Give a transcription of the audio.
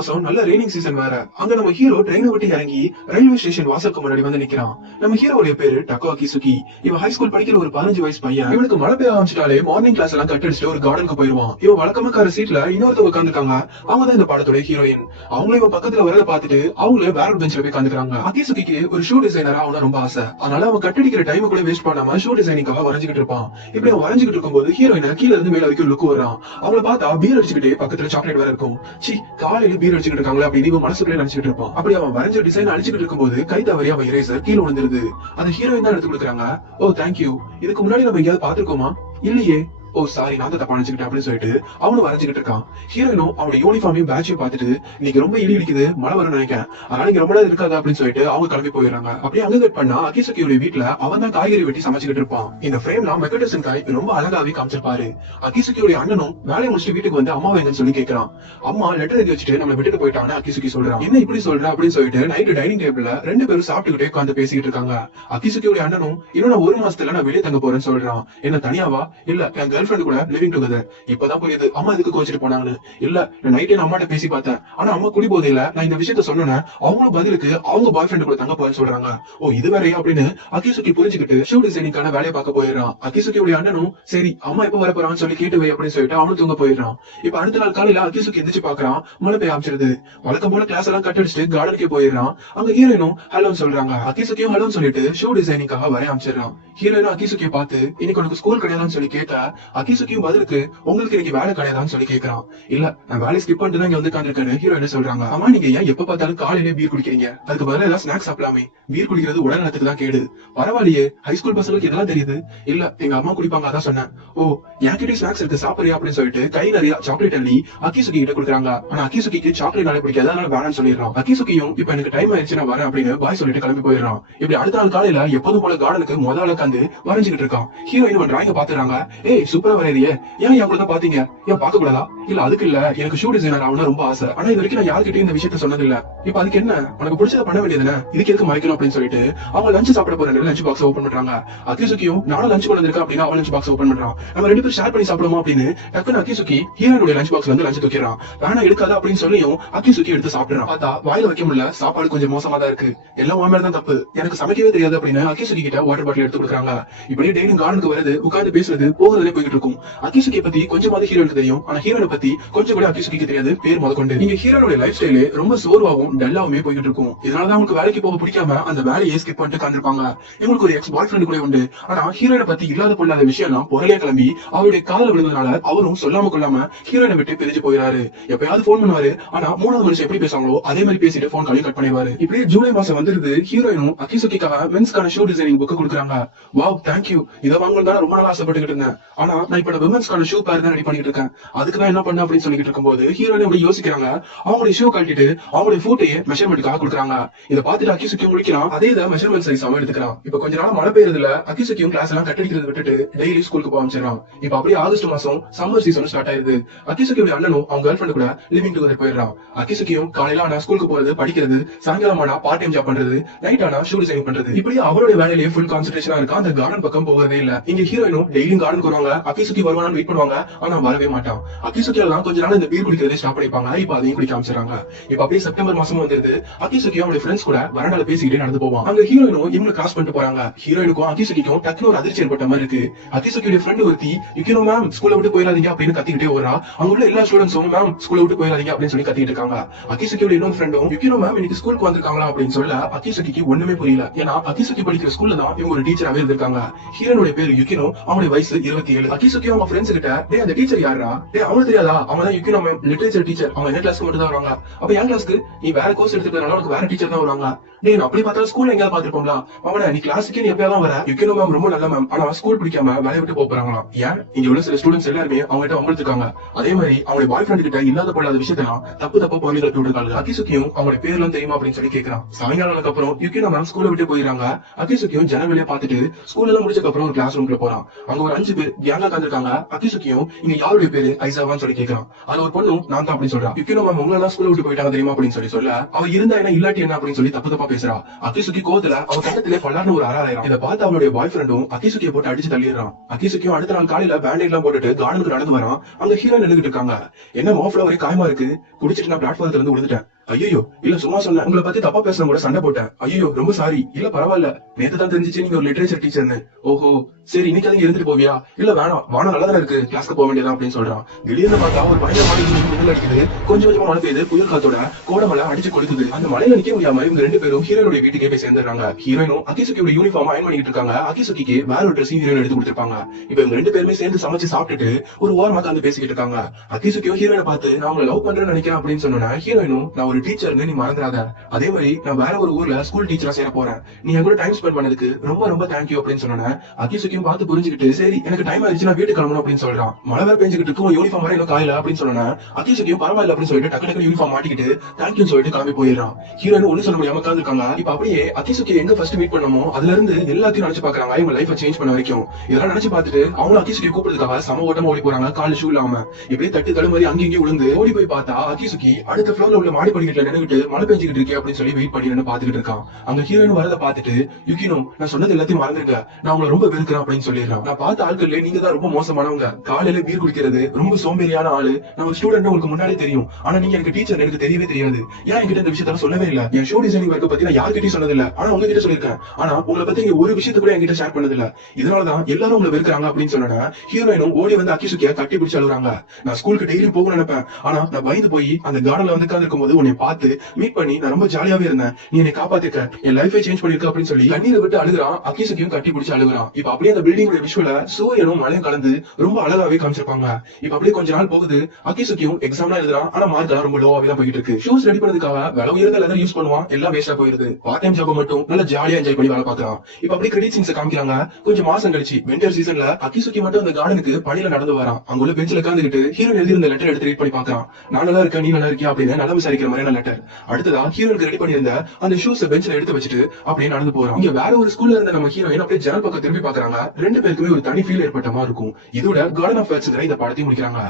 மாசம் நல்ல raining season வேற. அங்க நம்ம ஹீரோ ட்ரெயினை விட்டு இறங்கி ரயில்வே ஸ்டேஷன் வாசலுக்கு முன்னாடி வந்து நிக்கிறான். நம்ம ஹீரோடைய பேரு டக்கோ அகிசுகி. இவன் ஹை ஸ்கூல் படிக்கிற ஒரு 15 வயசு பையன். இவனுக்கு மழை பெய்ய ஆரம்பிச்சிட்டாலே மார்னிங் கிளாஸ் எல்லாம் கட் அடிச்சுட்டு ஒரு கார்டனுக்கு போயிருவான். இவன் வழக்கமாக்கார சீட்ல இன்னொருத்தவங்க உட்காந்துருக்காங்க. அவங்க தான் இந்த பாடத்தோட ஹீரோயின். அவங்களும் இவன் பக்கத்துல வரத பாத்துட்டு அவங்களே வேற ஒரு பெஞ்ச்ல போய் உட்காந்துக்கிறாங்க. அகிசுகிக்கு ஒரு ஷூ டிசைனரா அவன ரொம்ப ஆசை. அதனால அவன் கட்டடிக்கிற டைம் கூட வேஸ்ட் பண்ணாம ஷூ டிசைனிங்காக வரைஞ்சுக்கிட்டு இருப்பான். இப்படி அவன் வரைஞ்சுக்கிட்டு இருக்கும்போது ஹீரோயினை கீழ இருந்து மேல வரைக்கும் லுக் வர்றான். அவங்கள பார்த்தா பீர் அடிச்சுக்கிட்டே பக்கத்துல சாக்லேட் வேற இருக்கும். சி, காலையில பீர் அடிச்சுக்கிட்டு இருக்காங்களே அப்படின்னு இவன் மனசுக்குள்ளே நினைச்சிட்டு இருப்பான். அப்படி அவன் வரைஞ்ச டிசைன் அடிச்சுக்கிட்டு இருக்கும்போது கை தவறி அவன் இரேசர் கீழே விழுந்துருது. அந்த ஹீரோயின் தான் எடுத்து கொடுக்குறாங்க. ஓ தேங்க்யூ, இதுக்கு முன்னாடி நம்ம எங்கேயாவது பாத்துருக்கோமா? இல்லையே. ஓ சாரி, நான் தான் தப்பா நினைச்சுக்கிட்டேன் அப்படின்னு சொல்லிட்டு அவனும் வரைஞ்சுக்கிட்டு இருக்கான். ஹீரோயினும் அவனோட யூனிஃபார்மையும் பேட்சையும் பார்த்துட்டு இன்னைக்கு ரொம்ப இடி இடிக்குது, மழை வரும்னு நினைக்கிறேன், அதனால இங்க ரொம்ப நேரம் இருக்காது அப்படின்னு சொல்லிட்டு அவங்க கிளம்பி போயிடுறாங்க. அப்படியே அங்க கட் பண்ணா அகிசுகியோட வீட்டுல அவன் தான் காய்கறி வெட்டி சமைச்சுக்கிட்டு இருப்பான். இந்த ஃப்ரேம்ல மெக்கடசன் காய் ரொம்ப அழகாவே காமிச்சிருப்பாரு. அகிசுகியோட அண்ணனும் வேலையை முடிச்சுட்டு வீட்டுக்கு வந்து அம்மா எங்கன்னு சொல்லி கேட்கறான். அம்மா லெட்டர் எழுதி வச்சுட்டு நம்மளை விட்டுட்டு போயிட்டான்னு அகிசுகி சொல்றான். என்ன இப்படி சொல்ற அப்படின்னு சொல்லிட்டு நைட்டு டைனிங் டேபிள்ல ரெண்டு பேரும் சாப்பிட்டுக்கிட்டே உட்காந்து பேசிக்கிட்டு இருக்காங்க. அகிசுகியோட அண்ணனும் இன்னும் நான் 1 மாசத்துல நான் வெளியே தங்க போறேன்னு சொல்றான். என்ன தனியாவா? இல்ல, என் கேர்ள் ஃபிரெண்ட் கூட லிவிங் டுகெதர். இப்பதான் புரியுது அம்மா இதுக்கு கோச்சிட்டு போனாங்கன்னு. இல்ல, நான் நைட்டே நான் அம்மாட்ட பேசி பார்த்தேன். ஆனா அம்மா குடி போதையில நான் இந்த விஷயத்த சொன்னேன். அவங்களும் பதிலுக்கு அவங்க பாய் ஃப்ரெண்ட் கூட தங்க போறேன்னு சொல்றாங்க. ஓ இது வேறையா அப்படின்னு அகிசுகி புரிஞ்சுக்கிட்டு ஷூ டிசைனிங்கான வேலையை பார்க்க போயிடுறான். அகிசுகியோட அண்ணனும் சரி அம்மா எப்ப வர போறான்னு சொல்லி கேட்டு வை அப்படின்னு சொல்லிட்டு அவனும் தூங்க போயிடுறான். இப்ப அடுத்த நாள் காலையில அகிசுகி எந்திரிச்சு பாக்குறான். மழை பெய்ய ஆரம்பிச்சிருது. வழக்கம் போல கிளாஸ் எல்லாம் கட் அடிச்சுட்டு கார்டனுக்கே போயிடுறான். அங்க ஹீரோயினும் ஹலோன்னு சொல்றாங்க. அகிசுகியும் ஹலோன்னு சொல்லிட்டு ஷூ டிசைனிங்காக வரைய ஆரம்பிச்சிடறான். ஹீரோயினும் அகிசுகியை பார்த்து இன்னைக்கு உனக்கு ஸ்கூல் கிடையாதுன்னு சொல்லி கேட்டா அகிசுகியும் பதிலுக்கு உங்களுக்கு இன்னைக்கு வேலை கிடையாதான்னு சொல்லி கேட்கறான். இல்ல, நான் வேலை ஸ்கிப் பண்ணிட்டு தான் இங்க வந்து உட்கார்ந்திருக்கேன்னு ஹீரோயின் சொல்றாங்க. அம்மா நீங்க ஏன் எப்ப பார்த்தாலும் காலையிலே பீர் குடிக்கிறீங்க? அதுக்கு பதிலா ஏதாவது ஸ்நாக்ஸ் சாப்பிடலாமே. பீர் குடிக்கிறது உடல் நலத்துக்கு தான் கேடு. பரவாயில்லையே, ஹை ஸ்கூல் பசங்களுக்கு இதெல்லாம் தெரியுது. இல்ல, எங்க அம்மா குடிப்பாங்க அதான் சொன்னேன். ஓ என்கிட்ட ஸ்நாக்ஸ் இருக்கு சாப்பிடுறியா அப்படின்னு சொல்லிட்டு கை நிறைய சாக்லேட் அள்ளி அகிசுகி கிட்ட கொடுக்குறாங்க. ஆனா அகிசுகிக்கு சாக்லேட் நாளே பிடிக்காது, அதனால வேணாம்னு சொல்லிடுறான். அகிசுகியும் இப்ப எனக்கு டைம் ஆயிடுச்சு நான் வரேன் அப்படின்னு பாய் சொல்லிட்டு கிளம்பி போயிடுறான். இப்படி அடுத்த நாள் காலையில எப்போதும் போல கார்டனுக்கு முதல்ல உட்காந்து வரைஞ்சுக்கிட்டு இருக்கான். ஹீரோயின் டிராயிங்க பாத்துறாங்க. ஏய் சூப்பரா வரையறியே, ஏன் என் கூட பாத்தீங்க? ஏன் பாக்க கூடாதா? இல்ல அதுக்கு இல்ல, எனக்கு ஷூ டிசைனர் ஆகணும் ரொம்ப ஆசை. ஆனா இது வரைக்கும் நான் யாருக்கிட்டையும் இந்த விஷயத்த சொன்னது இல்ல. இப்ப அதுக்கு என்ன, உனக்கு பிடிச்சத பண்ண வேண்டியதுன்னு இதுக்கு எதுக்கு மறைக்கணும் அப்படின்னு சொல்லிட்டு அவங்க லஞ்ச் சாப்பிட போற லஞ்ச் பாக்ஸ் ஓபன் பண்றாங்க. அகிசுகியும் நானும் லஞ்ச் கொண்டு வந்திருக்கேன் அப்படின்னு அவன் லஞ்ச் பாக்ஸ் ஓபன் பண்றான். நம்ம ரெண்டு பேரும் ஷேர் பண்ணி சாப்பிடுவோம் அப்படின்னு டக்குன்னு அகிசுகி ஹீரோனுடைய லஞ்ச் பாக்ஸ்ல இருந்து லஞ்ச் தூக்கிறான். வேணா எடுக்காத அப்படின்னு சொல்லியும் அகிசுகி எடுத்து சாப்பிடுறான். பார்த்தா வாயில வைக்க முடியல, சாப்பாடு கொஞ்சம் மோசமா தான் இருக்கு. எல்லாம் உன் மேலதான் தப்பு, எனக்கு சமைக்கவே தெரியாது அப்படின்னு அகிசுகி கிட்ட வாட்டர் பாட்டில் எடுத்து கொடுக்குறாங்க. இப்படியே டெய்லி கார்டனுக்கு வருது, உட்கார்ந்து பேசுறது போகிறதே போயிட்டு இருக்கும். அகிசுகியை பத்தி கொஞ்சமாவது ஹீரோனுக்கு தெரியும், ஆனா ஹீரோனை பத்தி கொஞ்சம் கூட அகிசுகிக்கு தெரியாது பேர் முதற்கொண்டு. நீங்க ஹீரோனுடைய லைஃப் ஸ்டைலே ரொம்ப சோர்வாகவும் டல்லாவுமே போயிட்டு இருக்கும். இதனாலதான் உங்களுக்கு வேலைக்கு போக பிடிக்காம அந்த வேலையை ஸ்கிப் பண்ணிட்டு உட்கார்ந்திருப்பாங்க. இவங்களுக்கு ஒரு எக்ஸ் பாய் ஃப்ரெண்ட் கூட உண்டு. ஆனா ஹீரோனை பத்தி இல்லாத பொல்லாத விஷயம் எல்லாம் பொருளே கிளம்பி அவருடைய காதல் விழுந்ததுனால அவரும் சொல்லாம கொள்ளாம ஹீரோனை விட்டு பிரிஞ்சு போயிடாரு. எப்பயாவது போன் பண்ணுவாரு, ஆனா 3வது மனுஷன் எப்படி பேசுவாங்களோ அதே மாதிரி பேசிட்டு போன் காலையும் கட் பண்ணிடுவாரு. இப்படியே ஜூலை மாசம் வந்துருது. ஹீரோயினும் அகிசுகிக்காக மென்ஸ்கான ஷூ டிசைனிங் புக் கொடுக்குறாங்க. வாவ் தேங்க்யூ, இதை வாங்கணும் ரொம்ப நாள் ஆசைப்பட்டுக்கிட்டு இருந்தேன். ஆனா நான் இப்ப விமன்ஸ்கான ஷூ பேர் தான் ரெடி பண்ணிட்டு இருக்கேன், அதுக்குதான் என்ன பண்ண அப்படின்னு சொல்லிட்டு இருக்கும்போது ஹீரோயின் அப்படி யோசிக்கிறாங்க. அவங்களுடைய ஷூ கழட்டிட்டு அவங்களுடைய ஃபோட்டையே மெஷர்மெண்ட்டுக்காக கொடுக்குறாங்க. இதை பார்த்துட்டு அகிசுகியும் முடிக்கிறான். அதே தான் மெஷர்மெண்ட் சைஸ் அவன் எடுத்துக்கிறான். இப்ப கொஞ்ச நாள் மழை பெய்யறதுல அகிசுகியும் கிளாஸ் எல்லாம் கட்டடிக்கிறது விட்டுட்டு டெய்லி ஸ்கூலுக்கு போக ஆரம்பிச்சிடறான். இப்ப அப்படியே ஆகஸ்ட் மாசம் சம்மர் சீசன் ஸ்டார்ட் ஆயிருது. அகிசுகியோட அண்ணனும் அவங்க கேர்ள் ஃபிரெண்ட் கூட லிவிங் டுகெதர் போயிடுறான். அகிசுகியும் காலையில ஆனா ஸ்கூலுக்கு போறது, படிக்கிறது, சாயங்காலம் ஆனா பார்ட் டைம் ஜாப் பண்றது, நைட் ஆனா ஷூ டிசைனிங் பண்றது, இப்படி அவருடைய வேலையிலேயே ஃபுல் கான்சென்ட்ரேஷனா இருக்கா. அந்த கார்டன் பக்கம் போகவே இல்ல. இங்க ஹீரோயினும் டெய்லியும் கார்டனுக்கு வருவாங்க. அகிசுகி வருவானு வெயிட் பண்ணுவாங்க, ஆனா வரவே மாட்டான். அகிசுகி எல்லாம் கொஞ்ச நாள் இந்த பீர் குடிக்கிறதே ஸ்டாப் பண்ணிப்பாங்க. இப்ப அதையும் குடிக்க ஆரம்பிச்சிடறாங்க. இப்ப அப்படியே செப்டம்பர் மாசமும் வந்துருது. அகிசுகியும் அவருடைய ஃப்ரெண்ட்ஸ் கூட வராண்டால பேசிக்கிட்டே நடந்து போவான். அங்க ஹீரோயினும் இவங்க கிராஸ் பண்ணிட்டு போறாங்க. ஹீரோயினுக்கும் அகிசுகிக்கும் டக்குனு ஒரு அதிர்ச்சி ஏற்பட்ட மாதிரி இருக்கு. அகிசுகியோட ஃப்ரெண்ட் ஒருத்தி யுகினோ மேம் ஸ்கூல்ல விட்டு போயிடாதீங்க அப்படின்னு கத்திக்கிட்டே வரா. அங்க உள்ள எல்லா ஸ்டூடெண்ட்ஸும் மேம் ஸ்கூல்ல விட்டு போயிடாதீங்க அப்படின்னு சொல்லி கத்திட்டு இருக்காங்க. அகிசுகியோட இன்னொரு ஃப்ரெண்டும் யுகினோ மேம் இன்னைக்கு ஸ்கூலுக்கு வந்திருக்காங்களா அப்படின்னு சொல்ல அகிசுகிக்கு ஒண்ணுமே புரியல. ஏன்னா அகிசுகி படிக்கிற ஸ்கூல்ல தான் இவங்க ஒரு டீச்சராவே இருந்திருக்காங்க. ஹீரோனுடைய பேரு யுகினோ, அவனுடைய வயசு 27. அகிசுகியும் அவங்க ஃப்ரெண்ட்ஸ் கிட்ட டேய் அந்த டீச்சர் யாரா, டேய் அவனுக்கு தெரியாதா, அவங்க தான் யுகினோ மேம் லிட்டரேச்சர் டீச்சர், அவங்க என்ன கிளாஸ்க்கு மட்டும் தான் வருவாங்க. அப்ப என் கிளாஸ்க்கு நீ வேற கோர்ஸ் எடுத்துக்கிறதுனால உனக்கு வேற டீச்சர் தான் வருவாங்க. டேய் அப்படி பார்த்தா ஸ்கூல்ல எங்கயாவது பாத்துருப்போம்ல, அவன நீ கிளாஸுக்கே நீ எப்பயாதான் வர. யுகினோ மேம் ரொம்ப நல்ல மேம், ஆனா ஸ்கூல் பிடிக்காம வேலையை விட்டு போறாங்களாம். ஏன் இங்க உள்ள சில ஸ்டூடெண்ட்ஸ் எல்லாருமே அவங்க கிட்ட வம்பிருக்காங்க. அதே மாதிரி அவங்களுடைய பாய் ஃப்ரெண்ட் கிட்ட இல்லாத போடாத விஷயத்தெல்லாம் தப்பு பொருளை கட்டி விட்டுருக்காங்க. அகிசுகியும் அவங்களுடைய பேர்லாம் தெரியுமா அப்படின்னு சொல்லி கேட்கறான். சாயங்காலம் அப்புறம் யுகினோ மேம் ஸ்கூல்ல விட்டு போயிடறாங்க. அகிசுகியும் ஜனவெளியே பார்த்துட்டு ஸ்கூல் எல்லாம் முடிச்சதுக்கு அப்புறம் ஒரு கிளாஸ் ரூம்ல போறான். அங்க ஒரு 5 பேர் கேங்கா உட்கார்ந்திருக்காங்க. அகிசுகியும் இங்க யாருடைய பேரு ஐசாவான்னு சொல்லி கேட்கறான். அது ஒரு பொண்ணும் நான் தான் அப்படின்னு சொல்றான். யுகினோ மேம் உங்க எல்லாம் ஸ்கூல்ல விட்டு போயிட்டாங்க தெரியுமா அப்படின்னு சொல்லி சொல்ல அவ இருந்தா என்ன இல்லாட்டி என்ன அப்படின்னு சொல்லி தப்பு பேசுறா. அகிசுகி கோவத்துல அவ கட்டத்திலே பல்லார்னு ஒரு அறாயிரம். இதை பார்த்து அவளுடைய பாய் ஃப்ரெண்டும் அகிசுகியை போட்டு அடிச்சு தள்ளிடுறான். அகிசுகியும் அடுத்த நாள் காலையில பேண்டேட் எல்லாம் போட்டுட்டு கார்டனுக்கு நடந்து வரான். அங்க ஹீரோயின் நின்னுகிட்டு இருக்காங்க. என்ன மோஃப்ல ஒரே காயமா இருக்கு, குடிச்சிட்டு நான் பிளாட்ஃபார்ம்ல இருந்து விழுந்துட்டேன். ஐயோ இல்ல சும்மா சொன்னேன், உங்களை பத்தி தப்பா பேசுன கூட சண்டை போட்டேன். ஐயோ ரொம்ப சாரி. இல்ல பரவாயில்ல, நேத்து தான் தெரிஞ்சிச்சு நீங்க ஒரு லிட்டரேச்சர் டீச்சர்னு. ஓஹோ சரி, இன்னைக்கு அதுங்க இருந்துட்டு போவியா? இல்ல வேணாம், வானம் நல்லா தானே இருக்கு, கிளாஸ்க்கு போக வேண்டியதான் அப்படின்னு சொல்றான். திடீர்னு பார்த்தா ஒரு பயங்கரமான மின்னல் அடிக்குது. கொஞ்சம் கொஞ்சமா மழை பெய்யுது. புயல் காத்தோட கோடமலை அடிச்சு கொடுக்குது. அந்த மலையில நிக்க முடியாம இவங்க ரெண்டு பேரும் ஹீரோனுடைய வீட்டுக்கே போய் சேர்ந்துறாங்க. ஹீரோனும் அகிசுகியோட யூனிஃபார்ம் அயன் பண்ணிட்டு இருக்காங்க. அகிசுகிக்கு வேற ஒரு ட்ரெஸ் ஹீரோயின் எடுத்து கொடுத்திருப்பாங்க. இப்ப இவங்க ரெண்டு பேருமே சேர்ந்து சமைச்சு சாப்பிட்டுட்டு ஒரு ஓரமா வந்து பேசிக்கிட்டு இருக்காங்க. அகிசுகியோ ஹீரோயினை பார்த்து நான் உங்களை லவ் பண்றேன்னு நினைக்கிறேன் அப்படின்னு சொன்னோன்னா ஹீரோயினும் நான் ஒரு டீச்சர்னு நீ மறந்துடாத, அதே மாதிரி நான் வேற ஒரு ஊர்ல ஸ்கூல் டீச்சரா சேர போறேன், நீ என் கூட டைம் ஸ்பெண்ட் பண்ணதுக்கு ரொம்ப ரொம்ப தேங்க்யூ அப்படின்னு சொன்னேன். அகிசுகியும் பார்த்து புரிஞ்சுக்கிட்டு சரி எனக்கு டைம் ஆயிடுச்சு நான் வீட்டுக்கு கிளம்பணும் அப்படின்னு சொல்றான். மழை வேற பெஞ்சுக்கிட்டு இருக்கும், யூனிஃபார்ம் வர இன்னும் காயல அப்படின்னு சொன்னேன். அகிசுகியும் பரவாயில்ல அப்படின்னு சொல்லிட்டு டக்கு டக்கு யூனிஃபார்ம் மாட்டிக்கிட்டு தேங்க்யூன்னு சொல்லிட்டு கிளம்பி போயிடுறான். ஹீரோயின் ஒண்ணு சொல்ல முடியாம உட்காந்துருக்காங்க. இப்ப அப்படியே அகிசுகி எங்க ஃபர்ஸ்ட் மீட் பண்ணமோ அதுல இருந்து எல்லாத்தையும் நினைச்சு பாக்குறாங்க, இவங்க லைஃபை சேஞ்ச் பண்ண வரைக்கும். இதெல்லாம் நினைச்சு பார்த்துட்டு அவங்க அகிசுகி கூப்பிடுறதுக்காக சம ஓட்டமா ஓடி போறாங்க. கால் ஷூ இல்லாம இப்படியே தட்டு தடுமாறி அங்கேயும் விழுந்து ஓடி போய் பார்த்தா அகிசுகி அடுத்த ஃப்ளோர்ல உள்ள மாடி படிக்கட்டுல நின்னுட்டு மழை பெஞ்சுக்கிட்டு இருக்கே அப்படின்னு சொல்லி வெயிட் பண்ணி பாத்துக்கிட்டு இருக்கான். அங்க ஹீரோயின் வரத பாத்துட்டு யுகினோ நான் சொன்னது எல்லாத்தையும் மறந்துருங்க, நான் உங்களை ரொம்ப வெறுக்கிறேன் அப்படின்னு சொல்லிடுறான். நான் பார்த்த ஆட்கள்ல நீங்க தான் ரொம்ப மோசமானவங்க, காலையில பீர் குடிக்கிறது, ரொம்ப சோம்பேறியான ஆளு, நான் ஒரு ஸ்டூடெண்ட் உங்களுக்கு முன்னாடி தெரியும், ஆனா நீங்க எனக்கு டீச்சர் எனக்கு தெரியவே தெரியாது, ஏன் என்கிட்ட இந்த விஷயத்த சொல்லவே இல்ல, என் ஷோ டிசைனிங் ஒர்க்க பத்தி நான் யார்கிட்டயும் சொன்னது இல்ல, ஆனா உங்ககிட்ட சொல்லிருக்கேன், ஆனா உங்களை பத்தி நீங்க ஒரு விஷயத்த கூட என்கிட்ட ஷேர் பண்ணது இல்ல, இதனாலதான் எல்லாரும் உங்களை வெறுக்கிறாங்க அப்படின்னு சொன்னா ஹீரோயினும் ஓடி வந்து அகிசுகிய கட்டி பிடிச்சு அழுகுறாங்க. நான் ஸ்கூலுக்கு டெய்லி போகணும்னு நினைப்பேன், ஆனா நான் பயந்து போய் அந்த கார்டன்ல வந்து உட்கார்ந்து போது உன்னை பார்த்து மீட் பண்ணி நான் ரொம்ப ஜாலியாவே இருந்தேன், நீ என்னை காப்பாத்திருக்க, என் லைஃபை சேஞ்ச் பண்ணிருக்க அப்படின்னு சொல்லி கண்ணீரை விட்டு அழுகுறான். அகிசுகியும் கட்டி பிடிச்சு அழுகுறான். இப்ப அப்படியே அந்த பில்டிங் விஷுவல சூரியனும் மழையும் கலந்து ரொம்ப அழகாவே காமிச்சிருப்பாங்க. இப்ப அப்படியே கொஞ்ச நாள் போகுது. அகிசுகியும் எக்ஸாம்லாம் எழுதுறான், ஆனா மார்க் எல்லாம் ரொம்ப லோவாவே தான் போயிட்டு இருக்கு. ஷூஸ் ரெடி பண்ணதுக்காக விலை உயர்ந்த லெதர் யூஸ் பண்ணுவான், எல்லாம் வேஸ்டா போயிருது. பார்ட் டைம் ஜாப் மட்டும் நல்லா ஜாலியா என்ஜாய் பண்ணி வேலை பார்க்கறான். இப்ப அப்படியே கிரெடிட் சீன்ஸ் காமிக்கிறாங்க. கொஞ்சம் மாசம் கழிச்சு விண்டர் சீசன்ல அகிசுகி மட்டும் அந்த கார்டனுக்கு பணியில நடந்து வரான். அங்குள்ள பெஞ்சில உட்கார்ந்துட்டு ஹீரோயின் எழுதியிருந்த லெட்டர் எடுத்து ரீட் பண்ணி பார்க்கறான். நான் நல்லா இருக்கேன், நீ நல்லா இருக்கியா அப்படின்னு நல்லா விசாரிக்கிற மாதிரியான லெட்டர். அடுத்ததா ஹீரோனுக்கு ரெடி பண்ணியிருந்த அந்த ஷூஸ் பெஞ்சில எடுத்து வச்சுட்டு அப்படியே நடந்து போறான். இங்க வேற ஒரு ஸ்கூல்ல இருந்த நம்ம ஹீரோயின் அப்படியே ஜன்னல் பக்கம் திரும்பி பாக்குறாங்க. ரெண்டு பேருக்குமே ஒரு தனி ஃபீல் ஏற்பட்ட மாதிரி இருக்கும். இதோட கார்டன் ஆஃப் வேர்ட்ஸ்ங்கிற இந்த படத்தையும் முடிக்கிறாங்க.